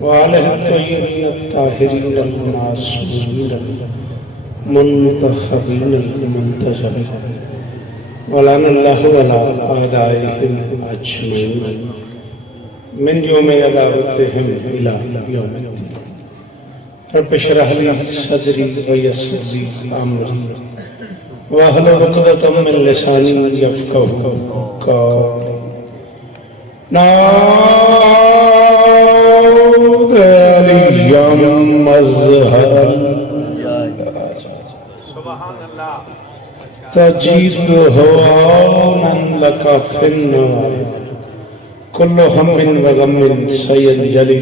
वालिह तय्यबीन अत्ताहिरीन अल-मासूमीन मुंतखबीन मुंतजबीन वलानल्लाहु अला आदाइहिम अजमईन मिन यौमि अदावतिहिम इला यौमिद्दीन। रब्ब इश्रह ली सदरी व यस्सिर ली अमरी वहलुल उक़दतम मिन लिसानी यफ़क़हू क़ौली। नादलियम मज़हर तजीद हवानन लका फिन्नवाय कुल्लु हम्मिन व गम्मिन सय्यद जली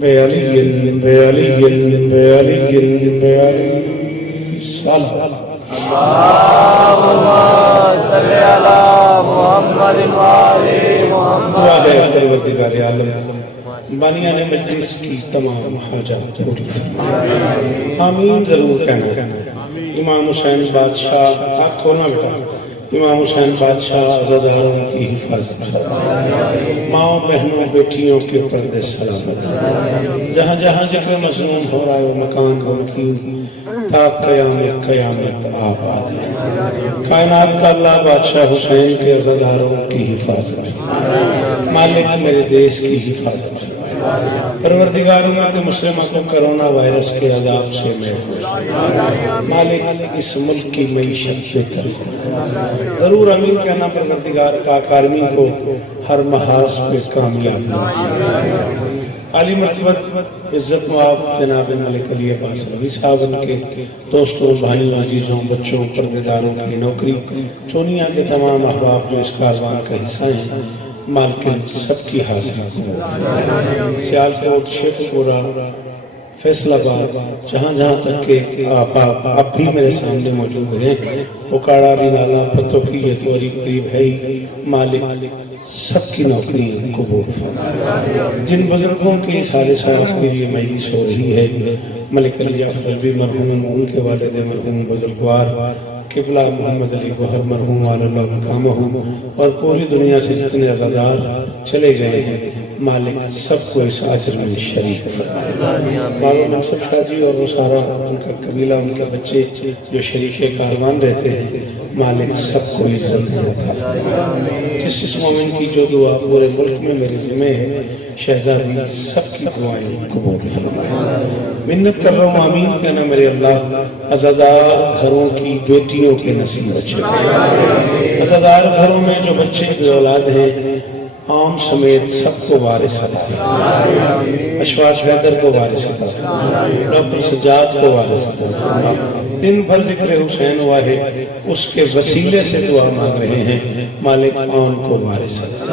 बेअलियन बेअलियन बेअलियन बेअली सल्लल्लाहु सल्ली अला मुहम्मद व आले मुहम्मद। परवरदिगार आलम बानियाने मजलिस की तमाम हाजात पूरी आमीन जरूर कहना। इमाम हुसैन बादशाह आप खोलना बेटा। इमाम हुसैन बादशाह अज़ादारों की हिफाजत, माओ बहनों बेटियों के पर्दे सलामत, जहाँ जहाँ जिक्र मज़मूम हो रहा है मकान उनकी ता क़यामत क़यामत आबाद है। कायनात का अल्लाह बादशाह हुसैन के अज़ादारों की हिफाजत, मालिक मेरे देश की हिफाजत, परवरदिगार उम्मत मुस्लिमा को कोरोना वायरस के अज़ाब से महफूज, मालिक इस मुल्क की मईशत बेहतर जरूर अमीन कहना। परवरदिगार पाक आर्मी को हर महाज पे कामयाब आली मर्तबत इज्जत मुआब जनाब मलिक अली अब्बास रज़ी साहब, उनके दोस्तों भाइयों अजीजों बच्चों पर्देदारों की नौकरी चोनिया के तमाम अहबाब जो इस कारवान का हिस्सा हैं, मालकिन सबकी हाजिरी सियालकोट शेखपुरा फैसलाबाद जहाँ जहाँ तक के आप भी मेरे सामने मौजूद हैं, उकाड़ा रिनाला पत्तों की ये तोरी करीब है ही, मालिक सबकी नौकरी कबूल फरमाए। जिन बुजुर्गों के सारे साल के लिए मजलिस हो रही है, मलिक अली जाफर अलवी मरहूम, उनके वालिद मरहूम बुजुर्गवार किबला मोहम्मद अली गौहर मरहूम मकामहू और पूरी दुनिया से जितने अज़ादार चले गए हैं, मालिक सबको इस अजर में शरीक फरमाए। मनसब शाह जी और वो सारा उनका कबीला, उनके बच्चे जो शरीक कारवान रहते हैं, मालिक सबको इज्जत देता है। जिस मोमिन की जो दुआ पूरे मुल्क में मेरे ज़िम्मे है, शहजादी सबकी दुआएं कबूल फरमाए। मिन्नत कर रहा हूँ आमीन कहना मेरे अल्लाह। अज़ादार घरों की बेटियों के नसीब अच्छे, अज़ादार घरों में जो बच्चे की औलाद हैं आम समेत सबको वारिस अता, अशफाक हैदर को वारिस अता, डॉक्टर सज्जाद को वारिस अता। दिन भर जिक्र हुसैन हुआ है, उसके वसीले से दुआ मांग रहे हैं, मालिक आन को वारिस अता,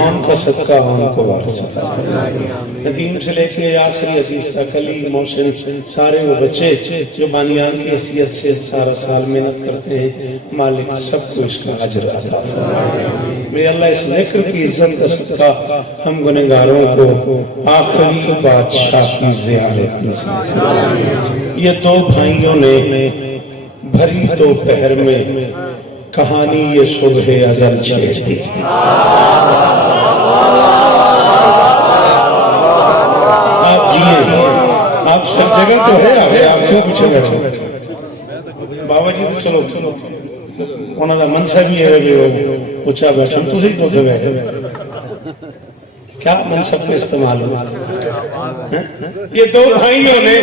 आन का सदका आन को वारिस अता। नदीम से लेके आखिरी अजीज तक अली मोहसिन सारे वो बच्चे जो बानियान की हैसियत से सारा साल मेहनत करते हैं, मालिक सबको इसका अजर अता फरमाए। मेरे अल्लाह इस जिक्र की इज्जत का सदका हम गुनहगारों को आखिरी बादशाह की ज़ियारत नसीब। ये दो भाइयों ने भरी दोपहर में कहानी ये सुबह अज़ल छेड़ दी। आप जिए, आप सब जगह तो है, आप क्यों पीछे बैठे? बाबा जी तो चलो उन्होंने मनसा भी है कि वो ऊंचा बैठे, तुझे तो बैठे क्या मनसब का इस्तेमाल हो। ये दो भाइयों ने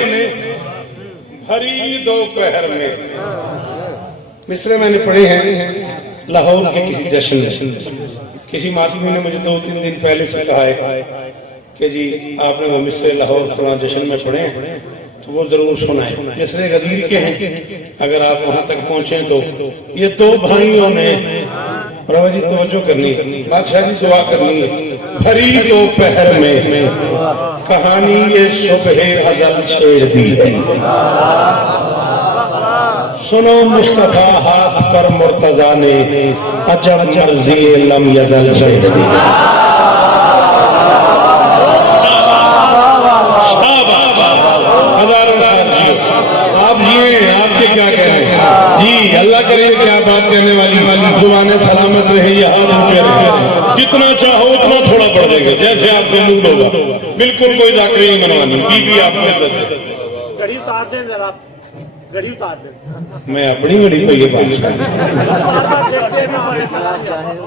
भरी दोपहर में, मिसरे मैंने पढ़े हैं लाहौर के किसी जश्न में, किसी मातमी ने मुझे 2-3 दिन पहले से कहा है कि जी आपने वो मिसरे लाहौर फलां जश्न में पढ़े हैं तो वो जरूर सुनाए। मिसरे गदीर के हैं, अगर आप वहां तक पहुंचे तो ये दो भाइयों ने प्रभु जी तवज्जो करनी है, बादशाह जी दुआ करनी है। भरी दोपहर में कहानी ये सुबह अज़ल छेड़ दी है, सुनो मुस्तफा हाथ पर मुर्तजा ने अजब मर्ज़ी लम यज़ल छेड़ दी। आप जिए, आपके क्या कहें जी, अल्लाह करे क्या बात कहने वाली जुबान सलामत रहे, ये हाथ ऊंचे रहे। जितना चाहो उतना थोड़ा पढ़ देंगे, जैसे आपसे मूड होगा। बिल्कुल कोई जाकरी नहीं बनवानी, बीबी आपको इज्जत दे। घड़ी उतार दे जरा, घड़ी उतार दे। मैं अपनी घड़ी पे ये बात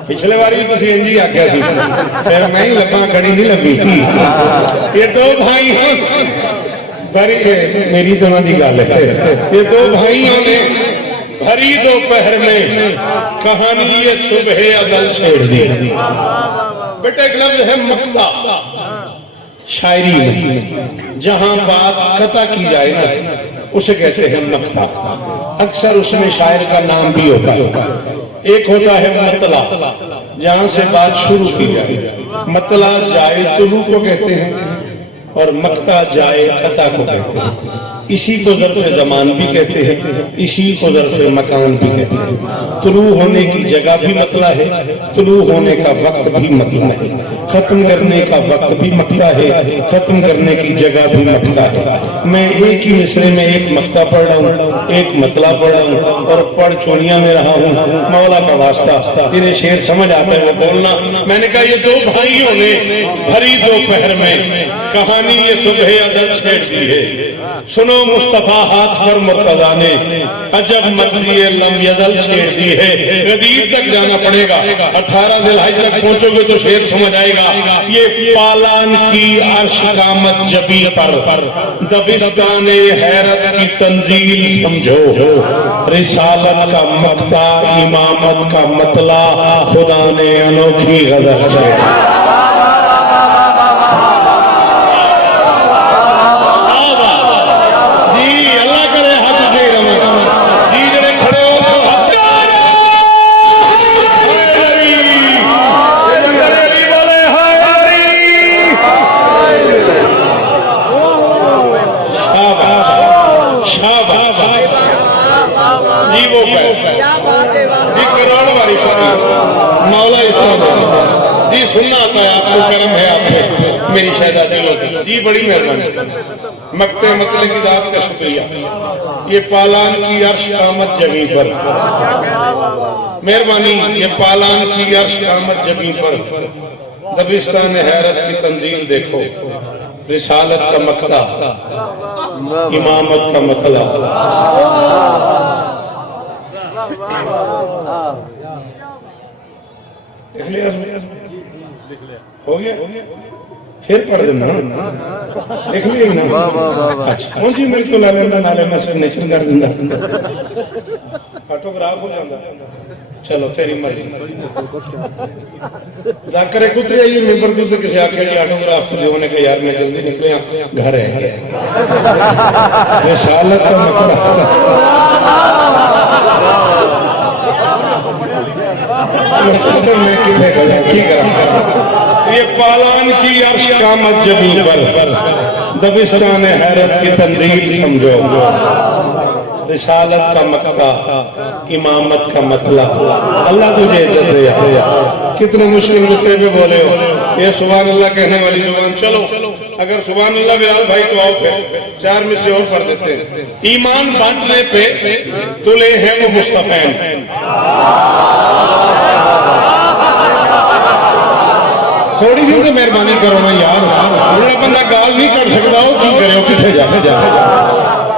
पिछले बार भी तुम इंज ही आख्या सी, फिर मैं ही लगा, घड़ी नहीं लगी। ये दो भाई हैं, मेरी तो ना दी गल है। ये दो भाइयों ने भरी दोपहर में कहानी ये सुबह अदल छेड़ दी। बेटा एक लफ्ज है मक्ता, शायरी में जहां बात कता की जाए ना उसे कहते हैं मक्ता। अक्सर उसमें शायर का नाम भी होता है। एक होता है मतला, जहां से बात शुरू की जाए। मतला जाए तुलू को कहते हैं और मक्ता जाए कता को कहते हैं। इसी को ज़र्फ़ ज़मान भी कहते हैं, इसी को ज़र्फ़ मकान भी कहते हैं। तुलू होने की जगह भी मतला है, तुलू होने का वक्त भी मतला है, खत्म करने का वक्त भी मक्ता है, खत्म करने की जगह भी मक्ता है। मैं एक ही मिसरे में एक मक्ता पढ़ रहा हूँ, एक मतला पढ़ रहा हूँ और पढ़ चोरियां में रहा हूँ। मौला का वास्ता, इन्हें शेर समझ आता है वो बोलना। मैंने कहा ये दो भाइयों ने भरी दोपहर में कहानी ये सुबह अदल छेड़ दी है। सुनो मुस्तफा हाथ पर मुर्तजा ने अजब मर्ज़ी लम यदल छेड़ दी है। गदीर तक जाना पड़ेगा, 18 ज़िलहज तक पहुंचोगे तो शेर समझ आएगा। ये पालान की अर्श कामत जबी पर दबिस्ताने हैरत की तंजील समझो। रिसालत का मक्ता, इमामत का मतला, खुदा ने अनोखी गज़ल छेड़ी। मौला जी सुनना आता है आपको, करम है आप पे मेरी शहजादी होती जी, बड़ी मेहरबानी। मक्ते मतले की दाद का शुक्रिया। ये पालान की अर्श कामत जमी पर, मेहरबानी। ये पालान की अर्श कामत जमी पर दबिस्तान हैरत की तंजील देखो। रिसालत का मक्ता, इमामत का मतला। हो गया, फिर पढ़ देना, लिख लिया ना। अच्छा जी, मेरे को ला लेंदा, नाले मैं सिग्नेचर कर दिंदा, ऑटोग्राफ हो जाता। चलो तेरी मर्जी। करे कुतरे ये मेंबर को तो किसी आके जी ऑटोग्राफ तो जो ने कहा यार मैं जल्दी निकले, घर है रिसालत का मकसद। मैं कितने ये पालान की अर्श कामत जबी पर दबिस्तान हैरत की तंजील समझो। रिसालत का मक्ता, इमामत का मतला। अल्लाह तुझे इज्जत दे। कितने मुश्किल गुस्से पे बोले हो, ये सुभान अल्लाह कहने वाली जुबान। चलो अगर सुभान अल्लाह बिलाल भाई तो आओ फिर 4 में से और पढ़ देते हैं। ईमान बांटने पे तुले हैं वो मुस्तफैन। थोड़ी सी तो मेहरबानी करो ना यार, बंदा गाल नहीं कर सकता हो, की करे कितने जाते जाते।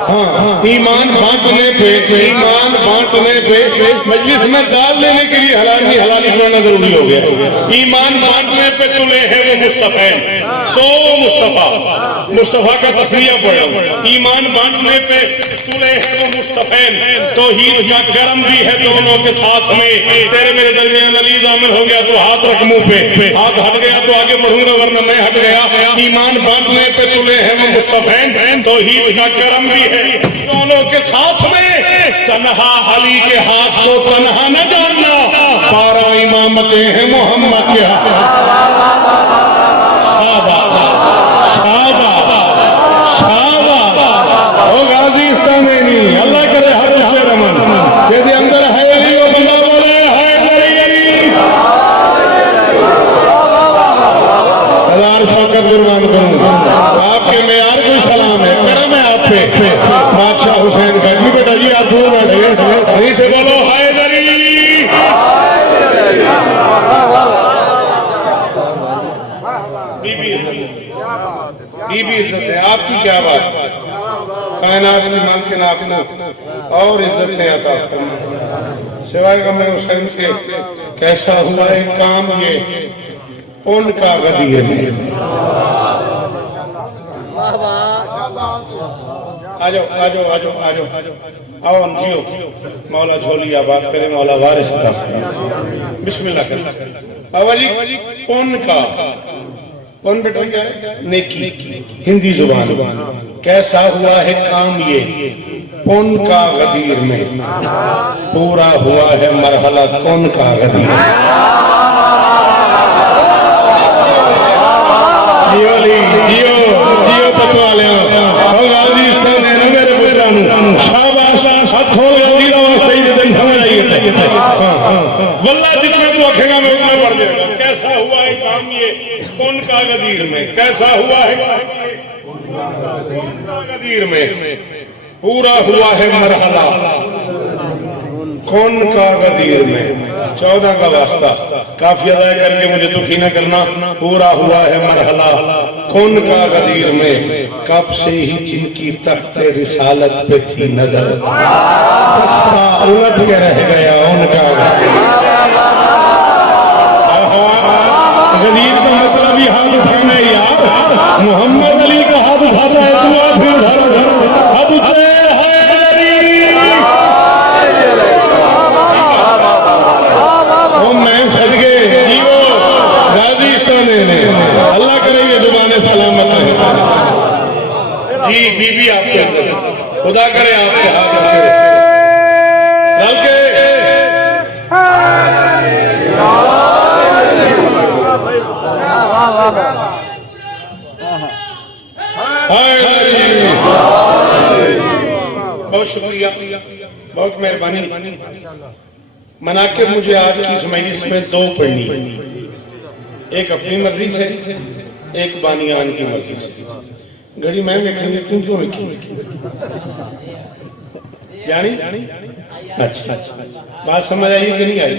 हाँ, ईमान बांटने पे, ईमान बांटने पे मजलिस में दाल लेने के लिए हलाली करना जरूरी हो गया। ईमान बांटने पे तुले है वो मुस्तफैन, तो मुस्तफा का तस्वीर पढ़ो। ईमान बांटने पे तुले है वो मुस्तफैन, तौहीद का करम भी है दोनों के साथ में। तेरे मेरे दरमियान अली दामिर हो गया तो हाथ रख मुंह पे, हाथ हट गया तो आगे बढ़ूंगा वरना मैं हट गया। ईमान बांटने पे तुले है वो मुस्तफैन, तौहीद का करम भी है दोनों के साथ में। तन्हा अली के हाथ को तन्हा न जानना, 12 इमामतें हैं मोहम्मद के हाथ। अल्लाह करे हर रमन यदि अंदर है वो बंदा बोले है। हजार शौकत कुर्बान करूंगा आपके मेयार को सलाम है, करम है आप पे। बादशाह हुसैन का जी बेटा जी आप दूर बैठे से बोलो हैदरी। की मालकिन आपको और इज्जतें अता फरमा। सिवाय गम हुसैन के कैसा हुआ है काम ये उनका गदीर में। आ जाओ आ जाओ आ जाओ आ जाओ आओ जियो। मौला झोली आबाद करे, मौला वारिस अता फरमा। बिस्मिल्लाह करें बाबा जी। उनका कौन बेटा क्या है? नेकी, हिंदी जुबान। कैसा हुआ है काम ये उनका गदीर में, पूरा हुआ है मरहला कौन का गदीर। जियो जियो जियो पतवाले मेरे पुत्रानु शाबाश हाथ खोल गया सही दिन समझ आइए। वल्लाह जितना तू आखेगा मैं उतना बढ़ जाएगा। कैसा हुआ है काम ये कौन का गदीर में, कैसा हुआ है गदीर में, पूरा हुआ है मरहला कौन का गदीर में। 14 का वास्ता काफी अदा करके मुझे दुखी न करना। पूरा हुआ है मरहला कौन का गदीर में, कब से ही जिनकी तख्ते रिसालत पे थी नजर उलट के रह गया उनका गदीर का मतलब ही हाथ उठाना है यार। मोहम्मद अली का हाथ उठाता है दुआ फिर हाथ उठे मैं सदके जीवो गाजीस्तान अल्लाह करेंगे जुबाने सलामत है। जी बीबी आपके खुदा करे आपके हाथ बल्कि बहुत शुक्रिया, बहुत मेहरबानी। मनाकिब मुझे आज की इस मजलिस में 2 पढ़नी है, एक अपनी मर्जी से, एक बानियान की मर्जी से। घड़ी मैं लिखेंगे तुम क्यों लिखी यानी अच्छा बात समझ आई कि नहीं आई।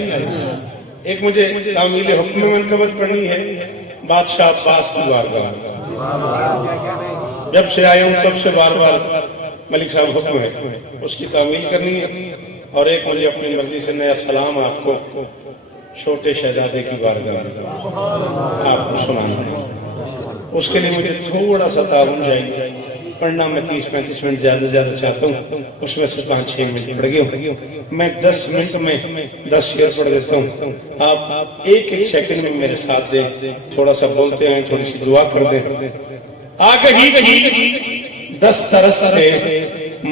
एक मुझे तामील हुक्म मनकबत पढ़नी है बादशाह अब्बास की बारगाह। जब से आए हूं तब से बार बार मलिक साहब हुक्म है उसकी तामील करनी है। और एक मुझे अपनी मर्जी से नया सलाम आपको छोटे शहजादे की बारगाह आपको सुनाना है। उसके लिए मुझे थोड़ा सा ताउन चाहिए। पढ़ना मैं 30-35 मिनट ज्यादा से ज्यादा चाहता हूँ, उसमें से 5-6 मिनट पढ़ गया। मैं 10 मिनट में 10 शेर पढ़ देता हूँ। आप एक सेकंड में मेरे साथ दे, थोड़ा सा बोलते हैं, थोड़ी सी दुआ कर दें। आगे ही 10 तरस से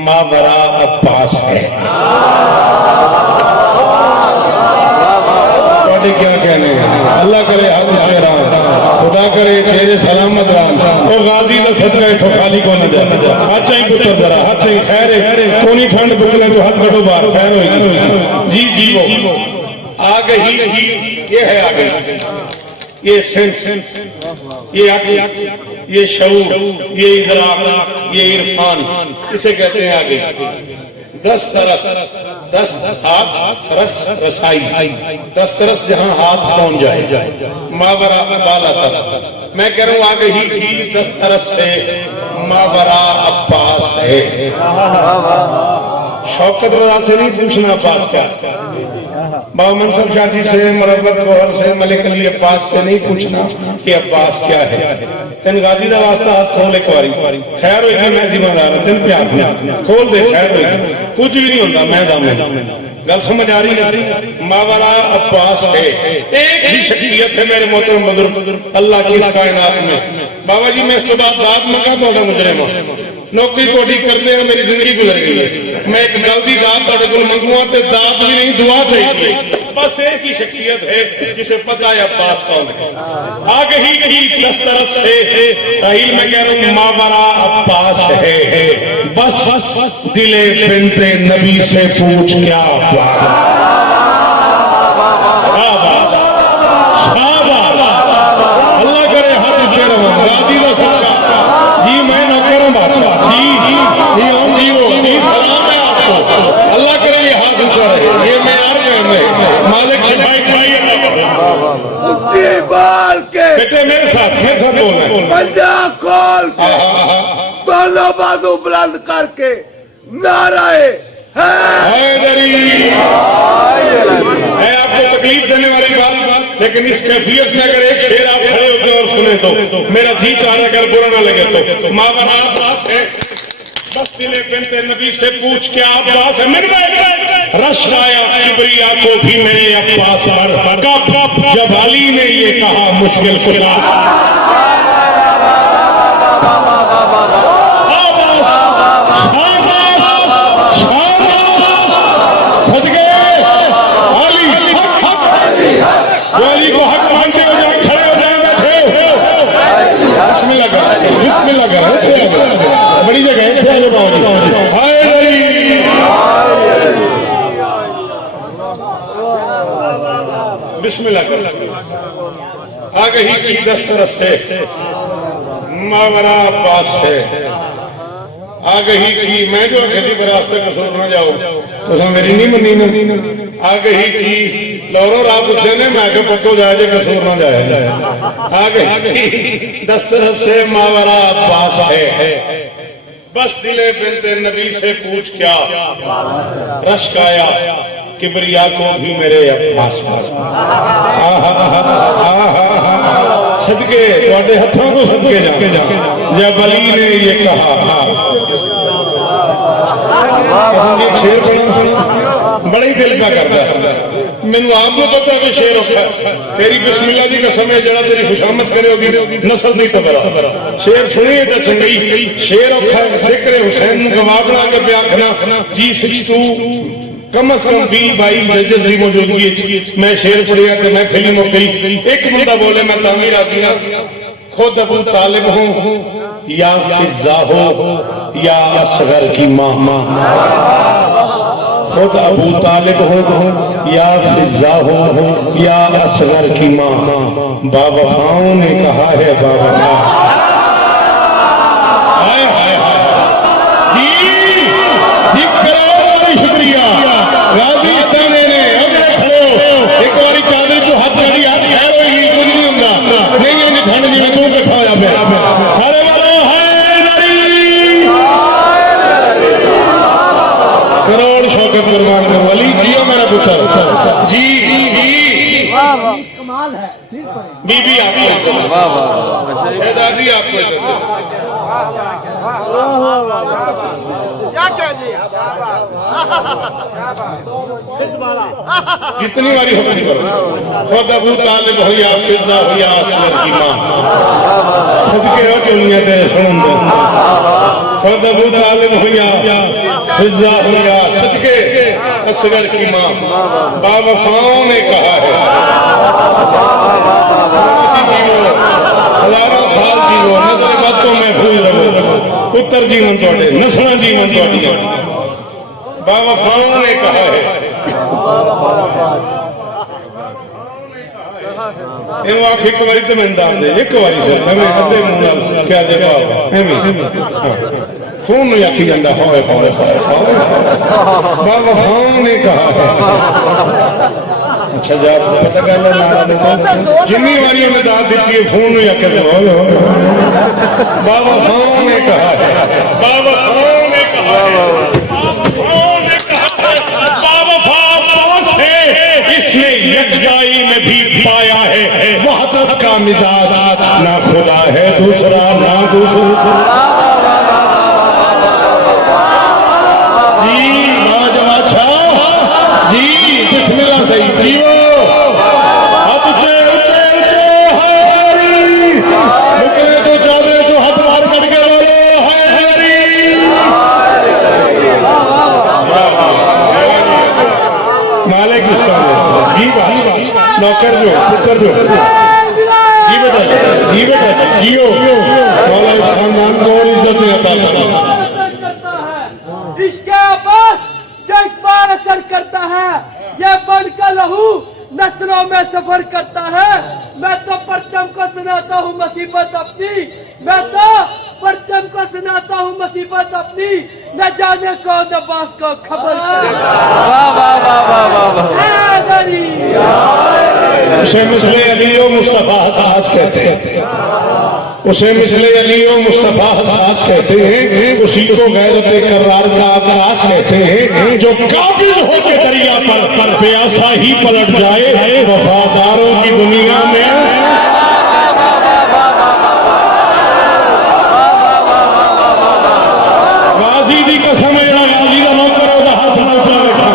मावरा अब्बास है। क्या कहने अल्लाह करे हाथ चेहरा खुदा करे चेहरे सलामत और गाजी का सदका इथों खाली को न जा। हाथ चाहिए पुत्र जरा हाथ चाहिए खैर कोनी ठंड बुकले तो हाथ कटो बाहर खैर हो जी जी वो आ गई। ये है आ गई, ये सेंस, ये अक्ल, ये शऊर, ये इदराक, ये इरफान, इसे कहते हैं आगे। 10 तरस 10 हाथ रस रसाई 10 तरस जहां हाथ पहुंच जाए मावरा बाला तक। मैं कह रहा हूं आगे ही 10 तरस से मावरा अब्बास है। शौकत रजा से नहीं पूछना अब्बास क्या, बाबा मनसब शादी से, मरबत गोहर से, मलिक अली अब्बास से नहीं पूछना कि अब्बास क्या है। तेन गाजी का वास्ता हाथ खोल एक बारी खैर हो मैं जिम्मेदार है तेन पे खोल दे खैर हो कुछ भी नहीं होता। मैं दामे गल समझ आ रही। मावरा अब्बास है, एक ही शख्सियत है मेरे मोहतरम बुजुर्ग अल्लाह की इस कायनात में। बाबा जी मैं इस बाद दात मका थोड़ा मुजरिम नौकरी थोड़ी करते हैं, मेरी जिंदगी गुजर गई है। मैं एक जल्दी दात थोड़े को मंगूंगा तो दात भी नहीं दुआ चाहिए। बस एक ही शख्सियत है जिसे पता है अब्बास कौन है। आगे ही 10 तरस से ताहील में कह रहा हूँ मावरा अब्बास है। बस दिले बिनते नबी से पूछ क्या अल्लाह करे हाथ ऊंचे रहो गाजी का सदका जी। मैं ना करूं बादशाह जी हम जीवो जी सलाम है आपको। अल्लाह करे ये हाथ ऊंचा रहे। ये मैं मालिक बाल के बेटे मेरे साथ बोल पंजा खोल के दोनों बाजू बुलंद करके नाराए हैदरी। है आपको तकलीफ देने वाली बात, लेकिन इस कैफियत में अगर एक शेर आप खड़े होते और सुने तो मेरा जी चाह रहा, अगर बुरा ना लगे तो मावरा अब्बास है, बस दिले बिनते नबी से पूछ क्या अब्बास है, मिल गए रश आया किबरिया को भी मेरे अब्बास पर, जब अली ने ये कहा मुश्किल खुदा। अली को हक मानते हो जाए, खड़े हो जाए, बैठे बिस्मिल्लाह कर बड़ी जगह बिस्मिल्लाह कर। आगे ही की दस्तरस से मावरा अब्बास है, आगे ही की मैं जो किसी रास्ते को छोड़ ना जाओ तो मेरी नहीं मनी न। आगे ही की लौरो रात पूछे ने मैं आगे पक्को जाए जो कसूर ना जाए। आगे दस्तरस से मावरा अब्बास है, बस दिले बिनते नबी से पूछ क्या रश काया किबरिया को भी मेरे अब्बास पर। सदके ਤੁਹਾਡੇ हथों को सदके जाके जब अली ने ये कहा। शेर बड़ा ही दिल का करता मैनू आप को पता है शेर औखा तेरी बिस्मिल्लाह दी कसम है जरा तेरी खुशामद करे होगी नस्ल नहीं तबरा। शेर सुनिए तो चंगई शेर औखा जिक्र हुसैन गवाह बना के पे आखना जी 62 कम अज कम 20-22 जजेस की मौजूदगी मैं शेर पढ़िया तो मैं फिल्म हो गई। एक बंदा बोले मैं तामीर आती ना खुद अबू तालिब हूँ या फिजा हो या असगर की माँ, खुद अबू तालिब हो या फिजा हो या असगर की माँ। बावफाओं ने कहा है बावफा। शुक्रिया राजी ताने ने अगले खड़ो एक बारी चादर जो हाथ लगी हाथ खैर होगी कुछ नहीं होगा नहीं नहीं ठंड जी में तू बैठा होया पे सारे वालों हैदरी करोड़ शौकत कुर्बान करो अली जियो मेरा पुत्र जी कमाल है। बीबी आपको दादी आपको क्या कह दिया कितनी बारी हुक्म करो खुद अबू तालिब हो या फिजा हो या असगर की माँ। सदके हो चुनिया तेरे सुन दो खुद अबू तालिब हो या फिजा हो या सदके असगर की माँ। बावफाओं ने कहा है हजारों साल जीवो नजर बातों महफूज रहो पुत्र जीवन थोड़े नस्ल जीवन थोड़ी। बावफाओं ने कहा है इन आख एक बारी तो मैं दाम दे एक बारी से अद्धे मुंह नाल क्या जवाब फोन नहीं आखी जाता होए होए बावफाओं ने कहा है। अच्छा जा पता कर लो जिन्नी बारी में दाद दी है फोन नहीं आके बावफाओं ने कहा है बावफाओं ने कहा है इसने यकजाई में भी पाया है वहदत का मिजाज ना खुदा है दूसरा ना दूसरा। जी अच्छा जी बिस्मिल्लाह सही जीवो हाथ ऊंचे ऊंचे ऊंचे हरी मुकरे जो चादरे जो हाथ बाहर कट के बोलो है हरी। मालिक जी नौकर जो पुत्र जो जी बेटा जियो मौला इस खानदान को और इज्जत अता करो। इसके अब्बास जो इकबाल असर करता है ये बन का लहू नस्लों में सफर करता है। मैं तो परचम को सुनाता हूँ मुसीबत अपनी मैं तो परचम को सुनाता हूँ मुसीबत अपनी न जाने कौन अब्बास को खबर उसे मुस्लिम अली मुस्तफा हसास कहते हैं। उसे मिसले अली और मुस्तफा हसास कहते हैं, उसी को गैरत करार का आकाश कहते हैं, जो काबिज हो के दरिया पर प्यासा ही पलट जाए वफादारों की दुनिया में। गाजी दी कसम है, जरा गाजी का नौकर है हाथ ऊंचा रखा,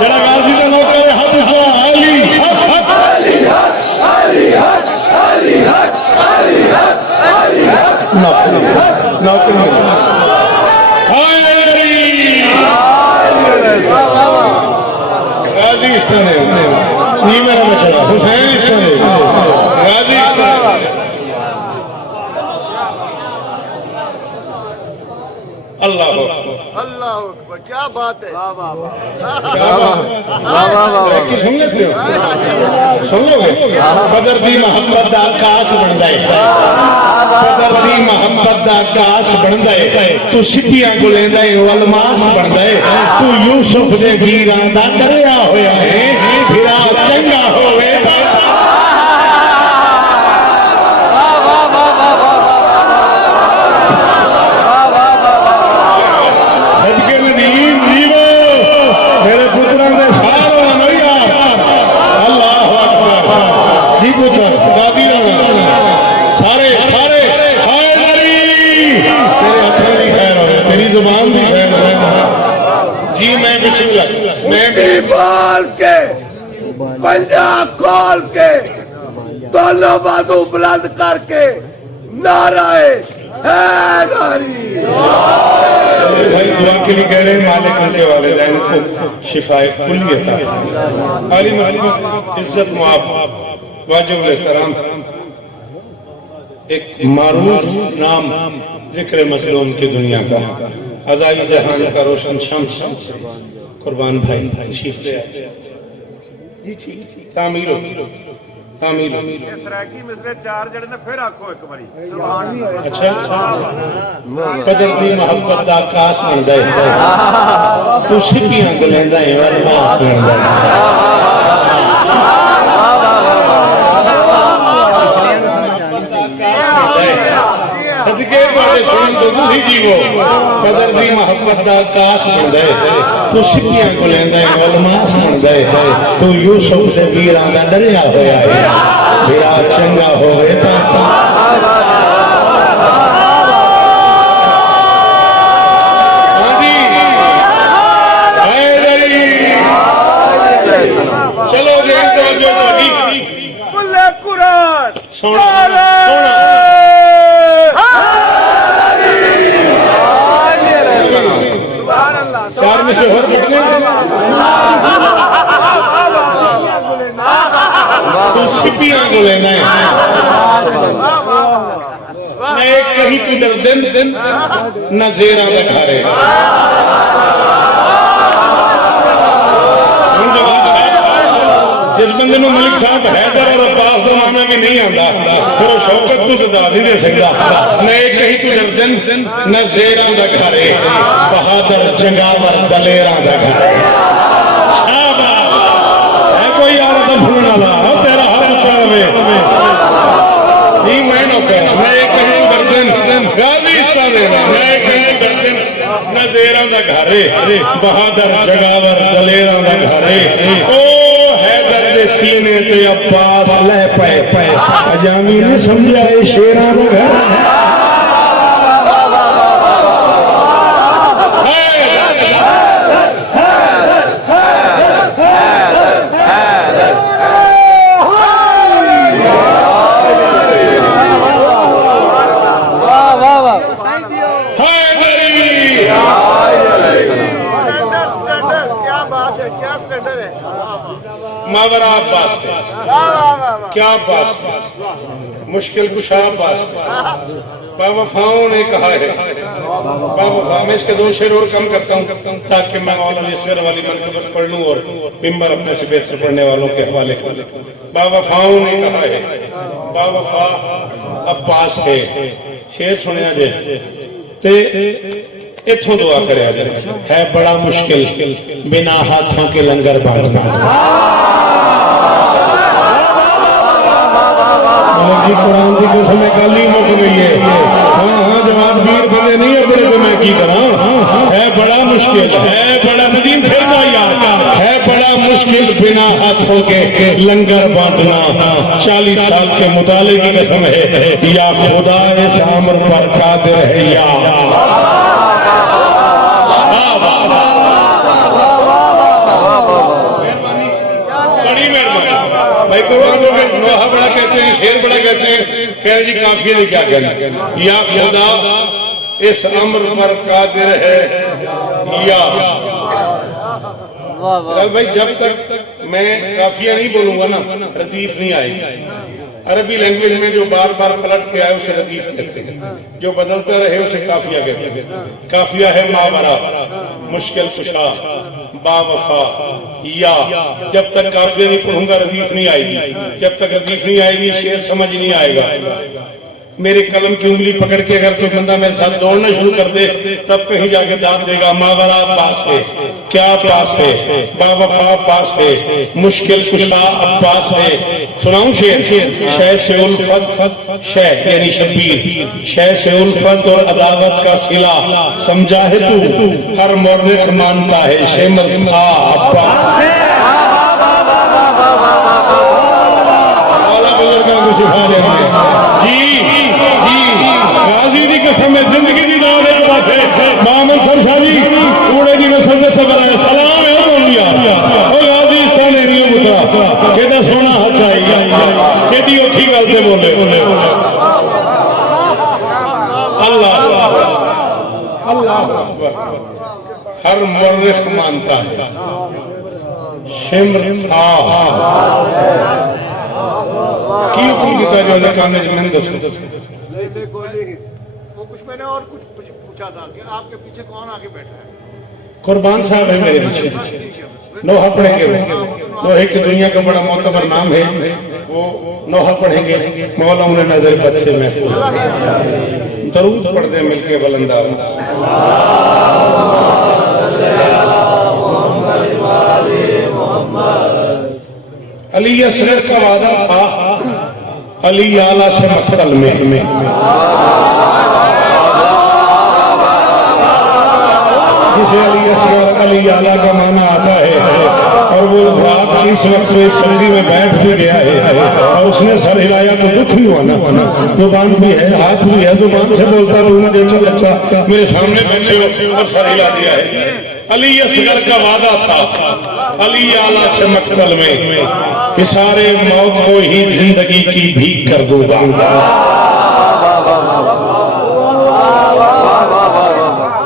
जरा गाजी का नौकर है हाथ ऊंचा। अली हक हक अली हक अली हक अली हक अली हक अली हक नौकर हाय अली गाजी इस तरह नहीं मेरा मचला हुसैन इस तरह गाजी इस तरह। अल्लाह अल्लाह अकबर, क्या बात है। सुन लेते हो, सुन लोगे। कदर दी मोहब्बत दा आकाश बन जाए, कदर दी मोहब्बत दा आकाश बन जाए, तू सिद्धियां को लेंदा है अलमास बन जाए, तू यूसुफ दे वीरां दा डरिया होया है, फिरा चंगा होवे बोल के पंजा खोल के दोनों बाजू बुलंद करके नाराए हैदरी। भाई दुआ के लिए कह रहे हैं, मालिक उनके वालिदैन को शिफाए कुल्ली अता फरमाए, आलिम इज्जत मुआफ वाजिब एहतराम। एक मारूफ नाम जिक्र मजलूम की दुनिया का, अज़ाई जहान का रोशन शम्स कुर्बान भाई तशरीफ ले आए जी। ठीक तामीर तामीर सराकी मिसरे चार जड़े ने फिर आखो एक बारी सुभान अल्लाह। अच्छा कदर दी मोहब्बत दा आकाश बन जाए, तू सिद्धियां को लेंदा है अलमास बन जाए। सदके वाले सुन तो तुसी जीवो, कदर दी मोहब्बत दा आकाश बन जाए, तू सिद्धियां को लेंदा है अलमास बन जाए, तू यूसुफ दे वीरां दा डरिया होया है, फिरा चंगा होवे ता चलो कुल्ले कुरान सोना चार में से हो कितने तू सिपियां को लेना है, मैं कहीं तू दिन न जेरा का घर है। जिस बंदे को मलिक साहब हैदर और अब्बास का माना भी नहीं आता, फिर शौकत को ददा नहीं दे सकता। मैं कहीं तू दिन न जेरा का घर है, बहादुर जंगावर दलेरा का घर है। कोई आ रहा था भूलने वाला तेरा हाथ ऊंचा रहे, मैं नौकर, मैं कहीं गर्दन गाजी हिस्सा देना, मैं कहीं गर्दन न जेरा का घर है, बहादुर जंगावर दलेरा का घर है। ओ हैदर दे सीने ते अब्बास ले पे अजामी ने समझा शेरा का घर है। मावरा अब्बास क्या अब्बास मुश्किल कुशा अब्बास बावफाओं ने कहा है, बावफा में इसके दो शेर और कम करता हूँ ताकि मैं मौलाना इसर वाली मनकबत पढ़ लूँ और मिंबर अपने से बेहतर पढ़ने वालों के हवाले कर। बावफाओं ने कहा है, बावफा अब्बास है, शेर सुनिया जे ते इथों दुआ करे है बड़ा मुश्किल बिना हाथों के लंगर बांटना। जी कुरान की कसम कल ही मुक गई है। हाँ जवाब वीर बंदे नहीं है बड़े, तो मैं की करा, है बड़ा मुश्किल, है बड़ा नदीम फिर का यार, है बड़ा मुश्किल बिना हाथों के लंगर बांटना। 40 साल के मुताले की कसम है, या खुदा इस अमर पर कादिर है या बड़ी मेहरबानी भाई। लोहा बड़ा कहते हैं, शेर बड़ा कहते हैं, कह जी काफिया ने क्या कहना, या खुदा इस अमर पर कादिर है या। भाई जब तक मैं काफिया नहीं बोलूंगा ना, रदीफ नहीं आएगी। अरबी लैंग्वेज में जो बार बार पलट के आए उसे रदीफ कहते हैं, जो बदलता रहे उसे काफिया कहते हैं। काफिया है मावरा, मुश्किल कुशा, बावफा या। जब तक काफिया नहीं पढ़ूंगा रदीफ नहीं आएगी, जब तक रदीफ नहीं आएगी शेर समझ नहीं आएगा। मेरे कलम की उंगली पकड़ के अगर कोई बंदा मेरे साथ दौड़ना शुरू कर दे, तब कहीं जाके दाद देगा मावरा पास है, क्या पास है, बावफा पास है, मुश्किल कुशा अब पास है। सुनाऊं शेर, शह से उल्फत, शह यानी शब्बीर, शह से उल्फत और अदावत का सिला समझा है तू, हर मौर्ख मानता है शेमर था अब्बास है। सिखा देंगे जी गाजी की कसम है, जिंदगी की दाव है पास है। मोहम्मद सरशाह जी कूड़े की कसम से बनाया सलाम है बोलिया ओ गाजी स्थाने नहीं उतरा केदा सोना हथ आएगा, केदी औखी गल से बोले अल्लाह अल्लाह हर मौर्ख मानता है शिम्र था की हुक्म किया जो कान में दसो। वो कुछ मैंने और कुछ पूछा था कि आपके पीछे कौन आके बैठा है। कुर्बान साहब है मेरे पीछे, नोहा पढ़ेंगे, नोहे की दुनिया का बड़ा मोतबर नाम है, वो नोहा पढ़ेंगे। मौला उन्हें नजर बद से महफूज दरूद पढ़ दे मिलके बुलंदाज। अली असगर का वादा था अली आला से मक्तल में जिसे अली असगर अली आला का माना आता है, और वो रात की इस वक्त से सर्दी में बैठ भी गया है और उसने सर हिलाया तो दुख भी हुआ ना, जुबान भी है हाथ भी है, जुबान से बोलता तूने देखो अच्छा मेरे सामने बैठे हो और सर हिला दिया है। अली असगर का वादा था अली आला से मक्तल में, इशारे मौत को ही जिंदगी की भीख कर दूंगा।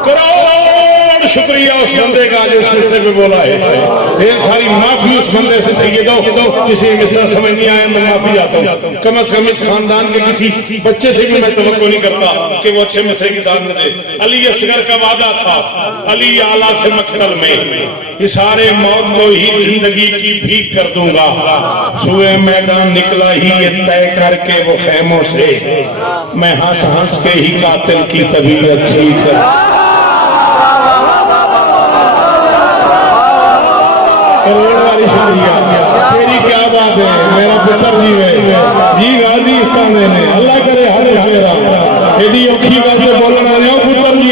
करोड़ शुक्रिया उस बंदे का जो सिलसिले में बोला है, ढेर सारी माफी उस बंदे से चाहिए। दो किसी मिसरा समझ नहीं आया मैं माफी जाता हूँ, कम से कम इस खानदान के किसी बच्चे से भी मैं तवक्को नहीं करता कि वो अच्छे मिसरे की दाद न दे। अली असगर का वादा था अली आला से मक्तल में, इशारे मौत को ही जिंदगी की भीख कर दूंगा। सुए मैदान निकला ही ये तय करके वो खेमों से, मैं हंस हंस के ही कातिल की तबीयत ठीक है। करोड़ वाली शुक्रिया, तेरी क्या बात है, मेरा पुत्र जी है जी गाजी इस्ताने ने अल्लाह करे हर मेरा यदि औखी बात से बोलना नहीं पुत्र जी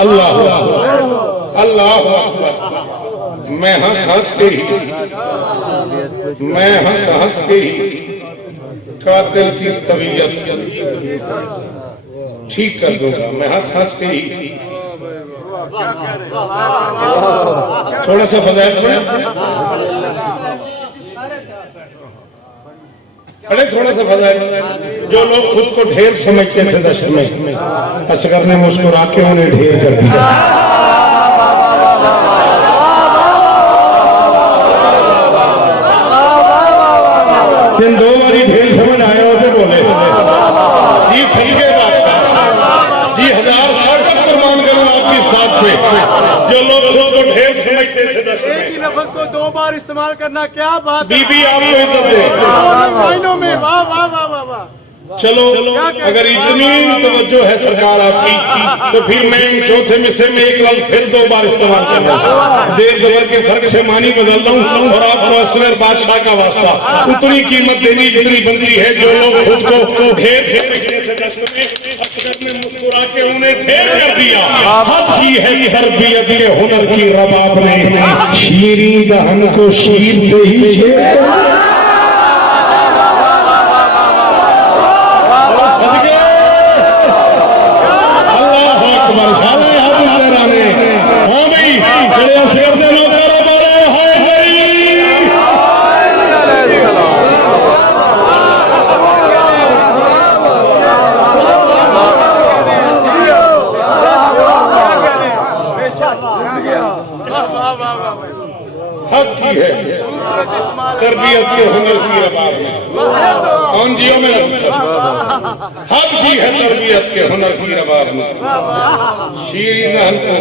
अल्लाह अल्लाह अकबर। मैं हंस हंस के ही कातिल की तबीयत ठीक कर दूंगा। मैं हंस हंस के ही थोड़ा सा फजाइल अरे थोड़ा सा फजाइल। जो लोग खुद को ढेर समझते थे दशर में, असगर ने मुस्कुरा के उन्हें ढेर कर दिया। जिन दो बारी ढेर समझ आए होते बोले जी सही के बात जी 1000 साल तक कुर्बान करूं आपकी इस बात पे। जो लोग खुद को ढेर समझते थे दशर में, एक ही लफ्ज को 2 बार इस्तेमाल करना क्या बात है। बीबी आपको इज्जत दे मायनों में वाह वाह वाह वाह वाह। चलो अगर इतनी तवज्जो है सरकार आपकी तो फिर मैं चौथे मिसरे में एक लफ्ज फिर 2 बार इस्तेमाल कर रहा हूँ। देर जबर के फर्क से मानी बदलता हूँ और आपको असगर बादशाह का वास्ता उतनी कीमत देनी जितनी बनती है। जो लोग खुद को ढेर में मुस्कुरा के उन्हें ढेर कर दिया। हद की है तरबियत के हुनर की रबाब ने शीरी दहन को शीर से ही छेड़ा। हद की है तरबियत के हुनर की रबाब में कौन जियो में हद की है तरबियत के हुनर की रबाब में शीर नहन को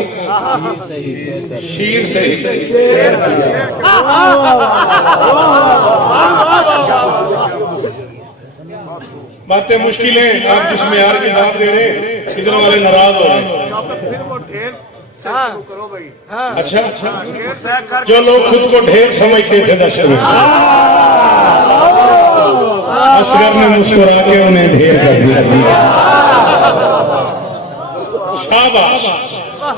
शीर से ही बातें मुश्किलें आप जिस मेयार की बात दे रहे हैं कितने वाले नाराज हो रहे हैं। फिर वो ढेर से शुरू करो भाई। अच्छा जो लोग खुद को ढेर समझते थे दर्शन में असगर ने मुस्कुरा के उन्हें ढेर कर दिया। शाबाश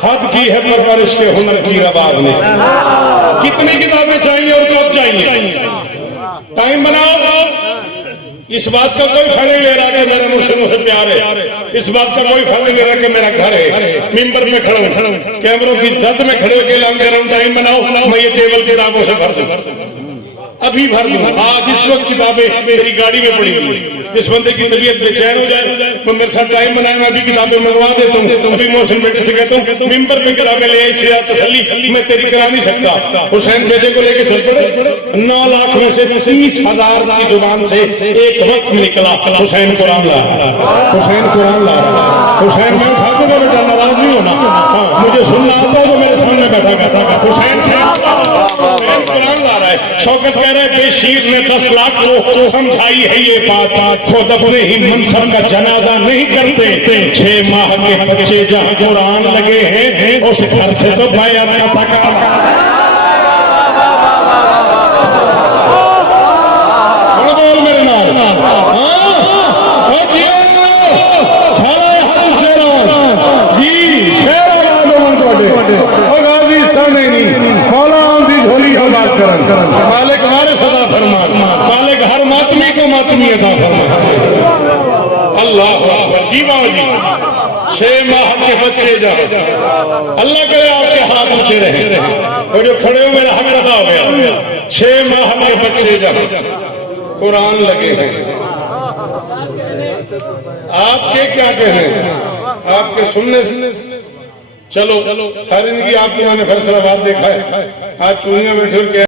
हद की है परवरिश के हुनर की रबाब ने। कितनी किताबें चाहिए और कब चाहिए? टाइम बनाओ। इस बात का कोई फर्क नहीं ले रहा कि मेरा मुझसे प्यार है। इस बात का कोई फर्क नहीं ले रहा कि मेरा घर है। मिंबर में खड़ा हूँ कैमरों की जद में खड़े होकर कह रहा हूँ टाइम बनाओ। मैं ये टेबल किताबों से भर दूं अभी भर दूं। आज इस वक्त किताबें मेरी गाड़ी में पड़ी हुई। जिस बंदे की तबीयत बेचैन हो जाए तो मेरे साथ टाइम बनाए मैं भी किताबें मंगवा देता हूँ। अभी मोहसिन बेटे से कहता हूँ मिंबर पे किताबें ले आई से तसल्ली मैं तेरी करा नहीं सकता। हुसैन बेटे को लेके चल पड़े 9 लाख में से 30,000 की जुबान से एक वक्त में निकला हुसैन कुरान ला हुसैन कुरान ला हुसैन में उठा दूंगा बेटा नाराज नहीं होना। मुझे सुनना आता है तो मेरे सामने बैठा हुसैन कुरान ला रहा है। शौकत कह रहे बेशीर ने 10 लाख को समझाई है ये बात। खुद अपने ही मनसब का जनाजा नहीं करते। 6 माह के बच्चे जहाँ कुरान लगे हैं उस घर से तो बैत का थका बोल मेरे नाल जी शेर मालिक हमारे सदा फरमान मालिक हर मातमी को मातमी अता फरमान। अल्लाह अकबर जी बाबा जी 6 माह के बच्चे जाओ अल्लाह करे आपके हाथ ऊंचे रहे और जो खड़े हो मेरा हक अदा हो गया। 6 माह के बच्चे जाओ कुरान लगे हैं। आपके क्या कह रहे हैं आपके सुनने से चलो सारी जिंदगी आपको मैंने फैसलाबाद देखा है। आज चूड़ियां बैठे